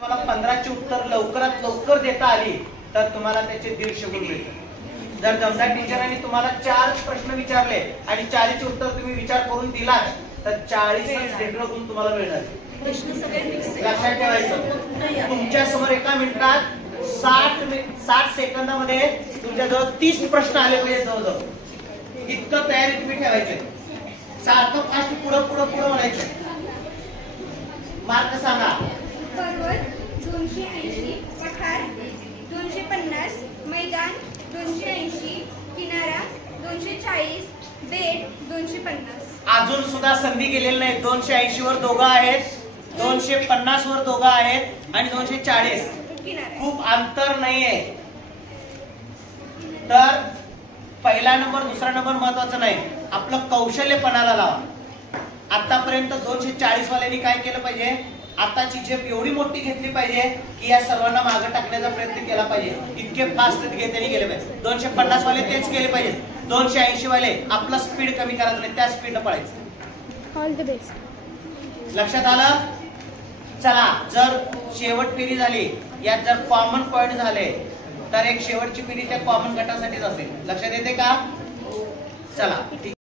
तुम्हाला 15ची उत्तर लवकरात लवकर देता आली तर तुम्हाला त्याचे 150 गुण मिळतात. जर जमदार टीचरांनी तुम्हाला 4 प्रश्न विचारले आणि 40चे उत्तर तुम्ही विचार करून दिलात तर 40 गुण तुम्हाला मिळणार. लक्षात ठेवायचं, तुमच्या समोर एका मिनिटात 60 सेकंदामध्ये तुमच्याजवळ 30 प्रश्न आले पाहिजे. जवळजवळ इतकं तयारी तुम्ही ठेवायचे. सारखं फास्ट पुढं पुढं पुढं म्हणायचं. मार्क सांगा. पर्वत 280, पठार 250, मैदान 280, किनारा 240, बेट 250. अजून सुद्धा संधी गेलेली नाही. 280 वर दोघं आहेत, 250 वर दोघं आहेत आणि 240. खूप अंतर नाहीये. तर पहिला नंबर दुसरा नंबर महत्वाचा नाही, आपलं कौशल्य पणाला लावा. आतापर्यंत 240 वाल्यांनी काय केलं पाहिजे, आताची झेप एवढी मोठी घेतली पाहिजे की या सर्वांना मागे टाकण्याचा प्रयत्न केला पाहिजे. इतके फास्ट त्यांनी गेले पाहिजे. 250 वाले तेच केले पाहिजे. 280 वाले आपला स्पीड कमी करायचं नाही, त्या स्पीडनं पळायचं. All the best. लक्षात आलं. चला, जर शेवट फेरी झाली, यात जर कॉमन पॉइंट झाले तर एक शेवटची फेरी त्या कॉमन गटासाठीच असेल. लक्षात येते का? चला ठीक.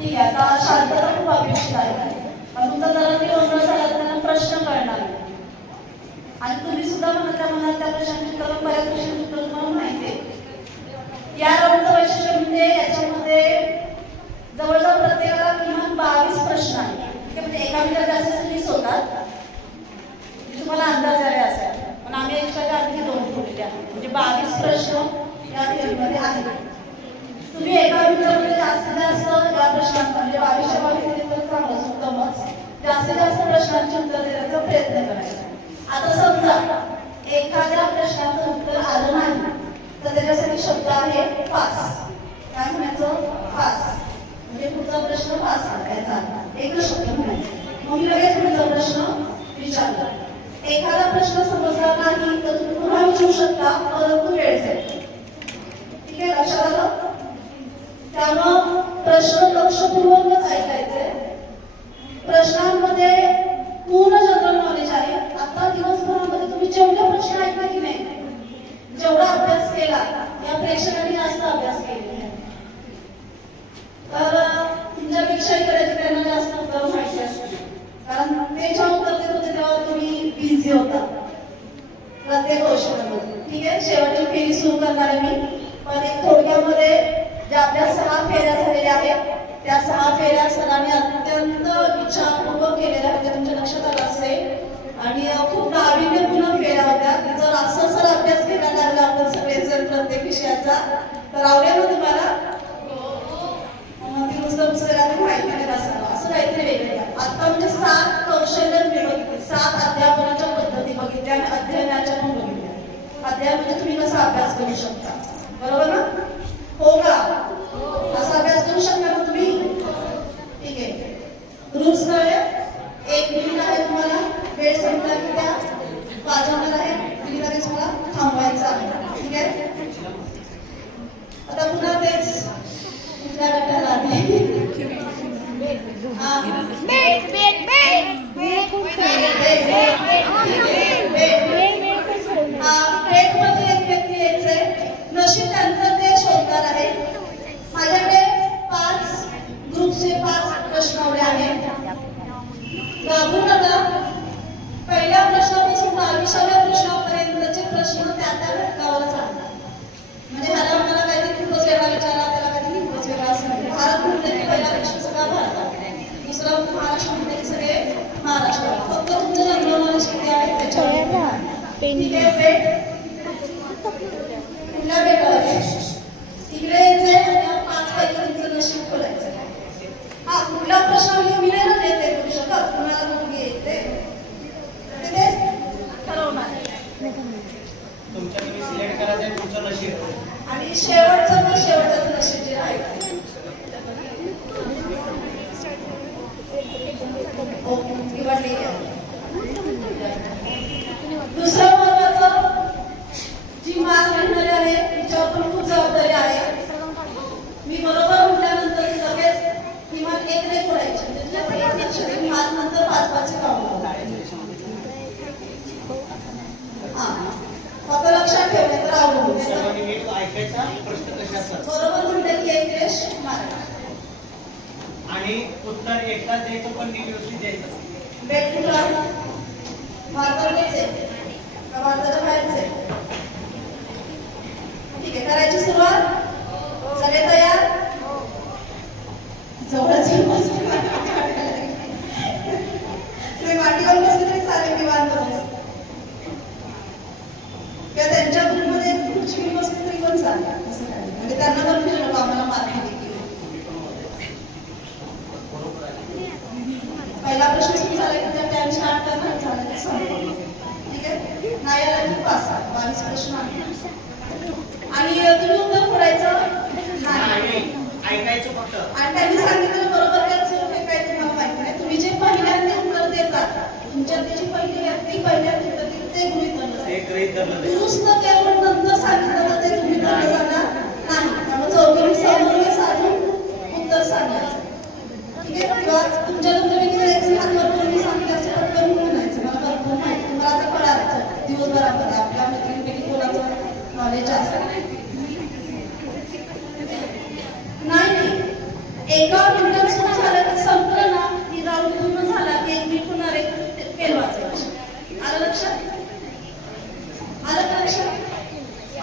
ठीक आहे, आता शांतता खूप अपेक्षित आहे. तुमचा जरा ते गोंधळ झाला तर त्यांना प्रश्न कळणार आणि तुम्ही सुद्धा म्हणाल त्या प्रश्नांची उत्तर, बऱ्याच प्रश्नांची उत्तर तुम्हाला माहिती आहे. या राऊंडचं वैशिष्ट्य म्हणजे याच्यामध्ये जवळजवळ प्रत्येकाला किमान 22 प्रश्न आहेत. म्हणजे एका विद्यार्थ्याचे 20 होतात. तुम्हाला अंदाज आले असेल, पण आम्ही एक्स्ट्राच्या आणखी 2 ठेवलेले आहेत. म्हणजे 22 प्रश्न या फेरीमध्ये आहेत. तुम्ही एका मिनिटामध्ये जास्तीत जास्त या प्रश्नांना म्हणजे 22 तर चांगलंच उत्तमच जास्तीत जास्त प्रश्नांची उत्तर देण्याचा प्रयत्न करायचा. आता समजा एखाद्या प्रश्नाचं उत्तर आलं नाही तर त्याच्यासाठी शब्द आहे पास. काय म्हणायचं? पास. म्हणजे पुढचा प्रश्न पास करायचा, एकच शब्द म्हणायचा. मग लगेच पुढचा प्रश्न विचारला. एखादा प्रश्न समजला नाही तर तुम्ही पुन्हा विचारू शकता, परंतु वेळ जाईल. ठीक आहे, लक्षात आलं. त्यामुळं प्रश्न लक्षपूर्वकच ऐकायचे. प्रश्नांमध्ये पूर्ण जनरल नॉलेज आहे. आता दिवसभरामध्ये तुम्ही जेवढे प्रश्न ऐकला की नाही, जेवढा अभ्यास केला, या प्रेक्षकांनी जास्त अभ्यास केलेला आहे. तर तुमच्यापेक्षा इकडे त्यांना जास्त उत्तर माहिती असते, कारण ते जेव्हा उत्तर देत होते तेव्हा तुम्ही बिझी होता प्रत्येक गोष्टीमध्ये. ठीक आहे, शेवटची फेरी सुरू करणार आहे मी, पण एक थोडक्यामध्ये ज्या आपल्या 6 फेऱ्या झालेल्या आहेत त्या 6 फेऱ्या सरांनी अत्यंत विचारपूर्वक केलेल्या होत्या. तुमच्या लक्षात आलं असेल. आणि खूप नाविन्यपूर्ण फेऱ्या होत्या. जर असं सर अभ्यास केला लागला आपण सगळेजण प्रत्येक विषयाचा तर आवडेल ना तुम्हाला? पुस्तकाने माहिती नाही असं काहीतरी वेगळं. आता म्हणजे 7 कौशल्य मी बघितले, 7 अध्यापनाच्या पद्धती बघितल्या आणि अध्ययनाच्या पण बघितल्या. अध्ययन म्हणजे तुम्ही कसा अभ्यास करू शकता, बरोबर ना? हो का? असा अभ्यास करू शकता ना तुम्ही? ठीक आहे. रूल्स नव्हे, 1 मिनिट आहे तुम्हाला. वेळ संपला की त्या वाजवणार आहे, तुम्ही लगेच मला थांबवायचं आहे. ठीक आहे. आता पुन्हा तेच कुठल्या गटाला मध्ये एक व्यक्ती यायचंय. नशीब त्यांचं ते शोधणार आहे. माझ्याकडे 5 ग्रुपचे 5 प्रश्नावली आहेत. घाबरू नका. पहिल्या प्रश्नापासून 22व्या प्रश्नापर्यंतचे प्रश्न त्या घटकावर चालतात. म्हणजे ह्याला मला काहीतरी खूपच वेगळा विचारला, त्याला काहीतरी खूपच वेगळा असं नाही. भारत म्हणते की पहिला प्रश्न सगळा भारतात, दुसरा महाराष्ट्र म्हणते की सगळे महाराष्ट्रात. फक्त तुमचं जनरल नॉलेज किती आहे त्याच्यावर. ठीक आहे. बेट कुठल्या बेटावर तिकडे यायचंय आणि 5 पैकी तुमचं नशीब खोलायचं. हा कुठला प्रश्न मी नाही ना देते करू शकत, कुणाला मुलगी येते ते ठरवणार. तुमच्या तुम्ही सिलेक्ट करायचं तुमचं नशीब. आणि शेवटचं नशीब जे आहे दुसरं महत्वाचं, जी मार्क मिळणारी आहे तिच्यावर पण खूप जबाबदारी आहे. मी बरोबर म्हटल्यानंतर लगेच किमान 1 नाही फोडायची. उत्तर एकदाच द्यायचं पण नीट व्यवस्थित द्यायचं. बेट कुठला भारतातलेच आहे का भारताच्या बाहेरचे? ठीक आहे, करायची सुरुवात. सगळे तयार? जवळच तुम्ही वाटीवर बसले तरी चालेल, निवांत बस किंवा त्यांच्या ग्रुपमध्ये खुर्ची बसली तरी पण चालेल. असं काय म्हणजे त्यांना पण फिरू नको आम्हाला मार्क देखील. पहिला प्रश्न सुरू झाला की त्या टाइम स्टार्ट करणार झाला संपलं. ठीक आहे, नाही आला की पास. 22 प्रश्न आहेत आणि तुम्ही उत्तर करायचं नाही, ऐकायचं फक्त. आणि त्यांनी सांगितलं बरोबर करायचं हे काय तुम्हाला माहिती नाही. तुम्ही जे पहिल्यांदा उत्तर देतात तुमच्यात त्याची पहिली व्यक्ती पहिल्यांदा उत्तर देते ते गृहीत धरलं. दुरुस्त केवळ नंतर सांगितलं तर ते तुम्ही धरलं जाणार नाही. त्यामुळे चौघी समन्वय साधून उत्तर सांगायचं. ठीक आहे, किंवा तुमच्या तुम्ही हातवर मी सांगितलं असेल तर करून म्हणायचं मला भरपूर माहिती तुम्हाला आता कळायचं दिवसभरामध्ये आपल्या मैत्रिणीपैकी कोणाचं नॉलेज असतं. नाही एका मिनिटात सुरू झालं की संपलं ना की राऊंड पूर्ण झाला की 1 मिनिट होणार आहे फेल वाचायचं. आलं लक्षात? आलं का लक्षात?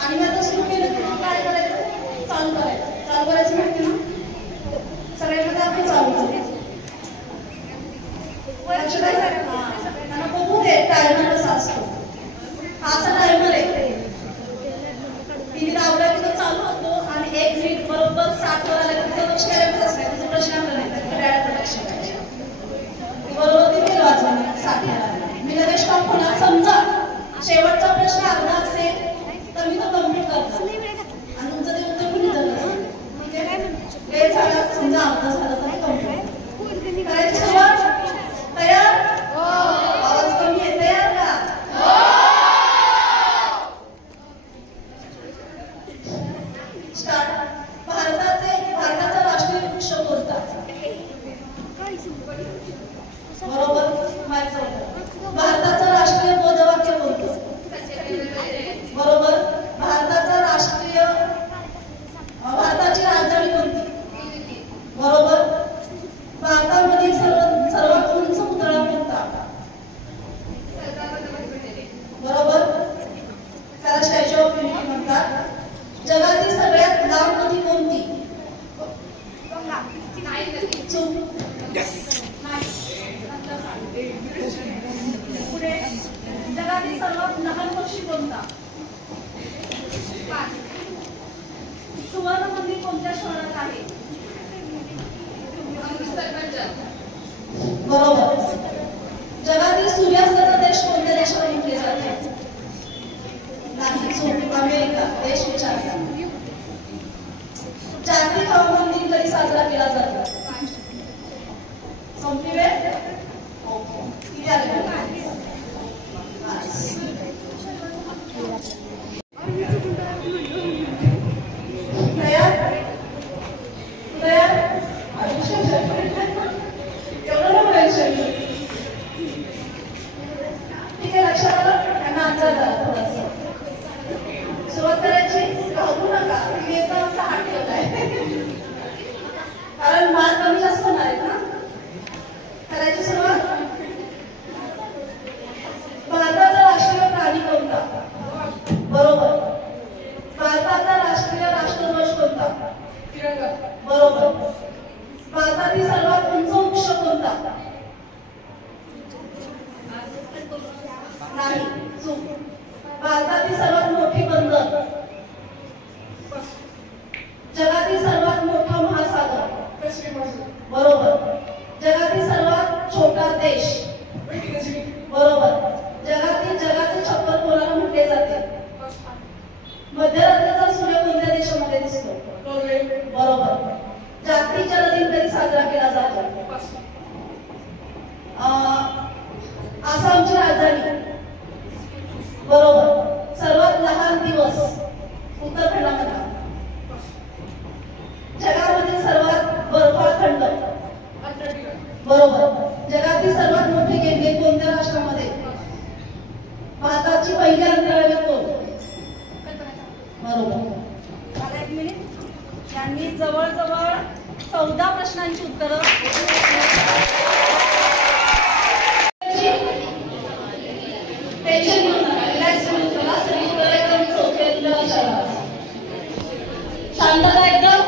आणि आता सुरू केलं की मग काय करायचं? चालू करायचं माहिती ना सगळ्यांमध्ये आपण चालू करू. त्यांना बघू दे टायमर कसा असतो. हा असा टायमर आहे तिने लावला की तो चालू होतो आणि 1 मिनिट बरोबर 7 वर आला की लक्ष करायचं असतं. तिचा प्रश्न आपल्याला नाही डायरेक्ट लक्ष करायचं बरोबर. ती फेल वाचवणार 7 वर मी लगेच स्टॉप होणार. समजा शेवटचा प्रश्न अर्धा असेल तर मी तो कम्प्लीट करतो आणि तुमचं ते उत्तर कुणी धरलं. ठीक आहे, वेळ झाला समजा अर्धा झाला तर कम्प्लीट करायची सुरुवात. तयार? आवाज कमी आहे. तयार का? स्टार्ट. भारताचा राष्ट्रीय वृक्ष कोणता? बरोबर. भारताचं राष्ट्रीय बोधवाक्य कोणतं? बरोबर. भारताची राजधानी कोणती? बरोबर. भारतामधील सर्वात उंच पुतळा कोणता? बरोबर. त्याला स्टॅच्यू ऑफ युनिटी म्हणतात. जगातील सगळ्यात लांब नदी कोणती? पुढे जगातील सर्वात लहान पक्षी कोणता? सुवर्ण मंदिर कोणत्या शहरात आहे? बरोबर. जगातील सूर्यास्ताचा देश कोणत्या देशाला म्हटले जाते? नाही, अमेरिका देश विचारला. जागतिक हवामान दिन कधी साजरा केला जातो? संपली वेळ? ओके, किती आले? तयार? एवढं टेन्शन. ठीक आहे, लक्षात आलं? त्यांना अंदाज झाला थोडासा. सुरुवात करायची. घाबरू नका, मी एकदम असा हात ठेवलाय कारण मार्क कमी जास्त होणार आहेत ना. करायची सुरुवात. भारताचा राष्ट्रीय प्राणी कोणता? बरोबर. भारताचा राष्ट्रीय राष्ट्रध्वज कोणता? तिरंगा. बरोबर. भारतातील सर्वात उंच वृक्ष कोणता? नाही, चूक. भारतातील सर्वात मोठी बंदर? जगातील सर्वात मोठा महासागर? बरोबर. जगातील सर्वात छोटा देश? बरोबर. जगाचे छप्पर कोणाला म्हटले जाते? मध्यरात्रीचा सूर्य कोणत्या देशामध्ये दिसतो? बरोबर. जागतिक जल दिन कधी साजरा केला जातो? आसामची राजधानी? बरोबर. सर्वात लहान दिवस उत्तराखंडामध्ये? जगामधील सर्वात बर्फाळ खंड? बरोबर. जगातील सर्वात मोठे गेंडे कोणत्या राष्ट्रामध्ये? भारताची पहिली अंतराळवीर कोण? बरोबर. 1 मिनिट. यांनी जवळजवळ 14 प्रश्नांची उत्तरं टेन्शन घेऊ नका, रिलॅक्स होऊन चला. सगळी उत्तरं एकदम चौथ्या शांतता एकदम,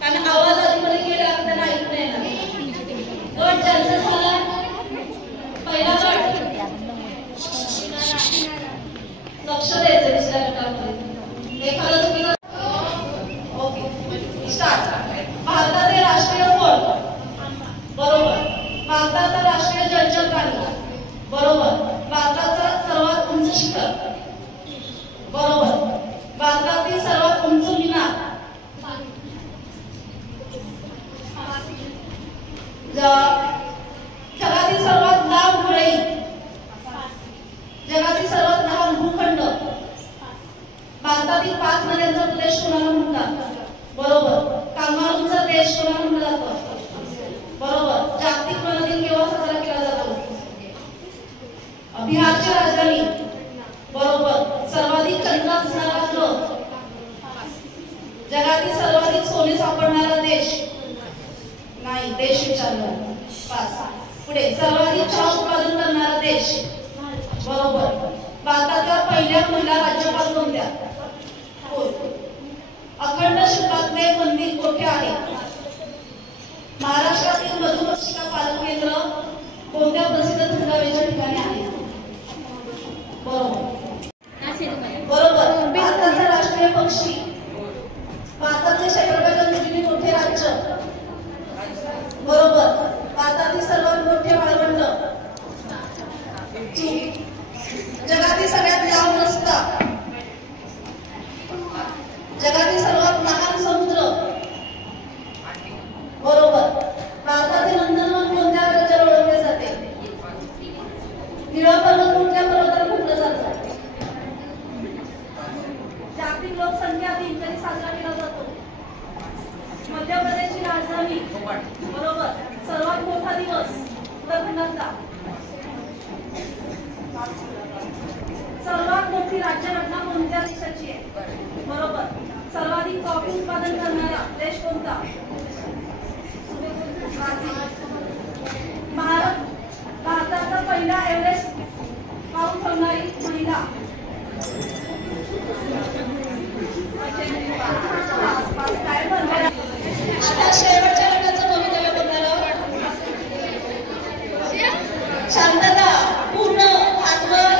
कारण आवाज आधीमध्ये गेला आपल्याला ऐकू येणार. गट ज्यांचा झाला पहिला गट, लक्ष द्यायचं दुसऱ्या गटामध्ये. एखादा तुम्ही ओके स्टार्ट. भारताचे राष्ट्रीय फळ बरोबर. भारताचा राष्ट्रीय जलचर प्राणी बरोबर. भारताचा सर्वात उंच शिखर बरोबर. भारतातील सर्वात उंच मिनार जगातील सर्वात लांब फळी, जगातील सर्वात लहान भूखंड, भारतातील 5 नद्यांचा प्रदेश कोणाला म्हणतात बरोबर. कांगारूंचा देश कोणाला म्हणलं जातं बरोबर. जागतिक वन दिन केव्हा साजरा केला जातो? बिहारची राजधानी बरोबर. सर्वाधिक चंद्र असणारा ग्रह, जगातील सर्वाधिक सोने सापडणारा देश नाही, देश विचारलं. 5 पुढे. सर्वाधिक चहा उत्पादन करणारा देश बरोबर. भारताच्या पहिल्या महिला राज्यपाल कोणत्या? अखंड शिल्पातले मंदिर कोठे आहे? महाराष्ट्रातील मधुमक्षिका पालन केंद्र कोणत्या प्रसिद्ध थंडाव्याच्या ठिकाणी आहे? बरोबर बरोबर. भारताचा राष्ट्रीय पक्षी, भारताचे क्षेत्रफळ किती मोठे राज्य बरोबर. भारतातील सर्वात मोठे वाळवंट जगातील सगळ्यात लांब रस्ता, जगातील सर्वात लहान समुद्र बरोबर. भारताचे नंदनवन कोणत्या राज्याला ओळखले जाते? निळा पर्वत कुठल्या पर्वताला म्हटलं जातं? जागतिक लोकसंख्या दिन कधी साजरा केला जातो? मध्य प्रदेशची राजधानी बरोबर. सर्वात मोठा दिवस उत्तराखंडातला. सर्वात मोठी राज्यघटना कोणत्या देशाची आहे बरोबर. सर्वाधिक कॉफी उत्पादन करणारा देश कोणता? भारताचा पहिला एव्हरेस्ट पाऊल ठेवणारी महिला काय म्हणणार? आता शेवटच्या गटाचं भवितव्य बघणार आहोत. शांतता पूर्ण हातवर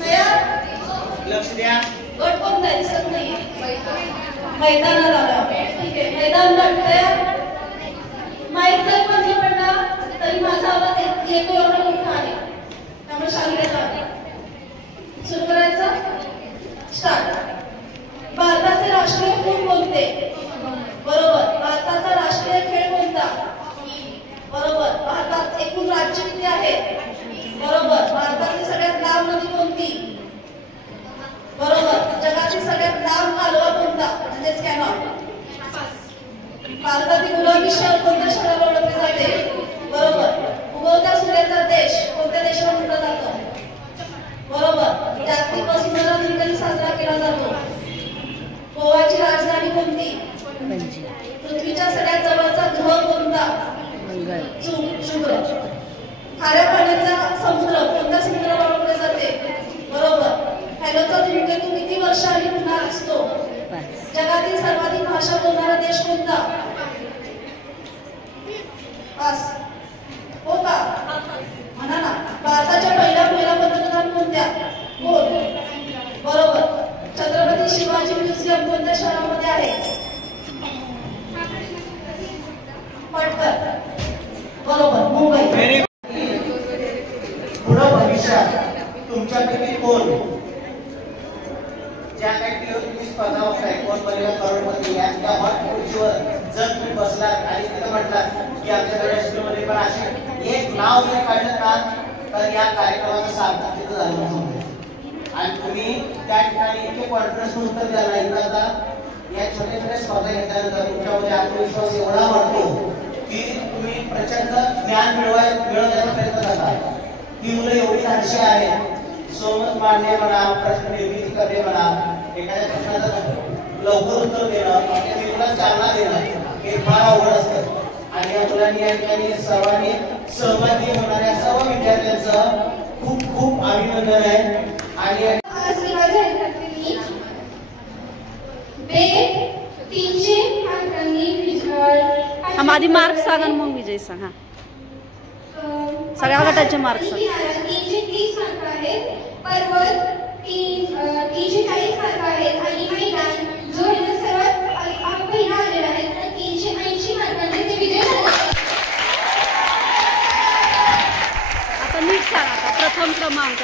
तयार. लक्ष द्या. गट कोणता दिसत नाही, मैदानात आला. ठीक आहे, मैदान गट तयार. माईक जर बंद पडला तरी माझा आवाज येतो एवढा मोठा आहे, त्यामुळे शांतता. सुरू करायचं. स्टार्ट. भारताचे राष्ट्रीय फूल कोणते बरोबर. भारताचा राष्ट्रीय खेळ कोणता बरोबर. भारतात एकूण राज्य किती आहेत बरोबर. भारताची सगळ्यात लांब नदी कोणती बरोबर. जगातील सगळ्यात लांब कालवा कोणता म्हणजेच कॅनॉल. भारतातील गुलाबी शहर कोणत्या शहराला ओळखले जाते बरोबर. उगवत्या सूर्याचा देश कोणत्या देशाला म्हटलं जातं बरोबर. जागतिक वसुंधरा दिन कधी साजरा केला जातो? गोवाची राजधानी कोणती? पृथ्वीच्या सगळ्यात जवळचा ग्रह कोणता? शुक्र. खाऱ्या पाण्याचा समुद्र कोणत्या समुद्राला ओळखले जाते बरोबर. हॅलोचा धूमकेतू किती वर्षांनी पुन्हा दिसतो? जगातील सर्वाधिक भाषा बोलणारा देश कोणता? पास हो का? म्हणा ना. भारताच्या पहिल्या महिला पंतप्रधान कोणत्या? कोण बरोबर. छत्रपती शिवाजी म्युझियम कोणत्या शहरामध्ये आहे? पटकन बरोबर. मुंबई. पुढं भविष्यात तुमच्यापैकी कोण ज्या काहीतरी तुम्ही स्पर्धा बघताय कोण बनेगा करोडपती या त्या हॉट खुर्चीवर जर तुम्ही बसलात आणि तिथं म्हटलात की आमच्याकडे स्कूलमध्ये पण असे एक नाव जर काढलं का तर या कार्यक्रमाचं सार्थकतेचं झालं समजेल. आणि तुम्ही त्या ठिकाणी इतके कॉन्फिडन्स उत्तर द्यायला एकदा या छोट्या छोट्या स्पर्धा घेतल्यानंतर तुमच्यामध्ये आत्मविश्वास एवढा वाढतो की तुम्ही प्रचंड ज्ञान मिळवण्याचा प्रयत्न करता. ही मुलं एवढी धाडशी आहेत. सोमत मांडणे म्हणा, प्रश्न निर्मिती करणे म्हणा, एखाद्या प्रश्नाचं लवकर उत्तर देणं, एकमेकांना चालना देणं हे फार अवघड असतं. आणि या मुलांनी या ठिकाणी सर्वांनी सहभागी होणाऱ्या सर्व विद्यार्थ्यांचं खूप खूप अभिनंदन आहे. आणि आधी मार्क सांगा मग विजय सांग. हा सगळ्या गटाचे मार्क सांग. 330 मार्क आहेत, पर्वत 340 मार्क आहेत आणि मैदान जो आहे सर्वात पहिला आलेला आहे तर 380 मार्कांचे ते विजय झाले. आता नीट सांग. आता प्रथम क्रमांक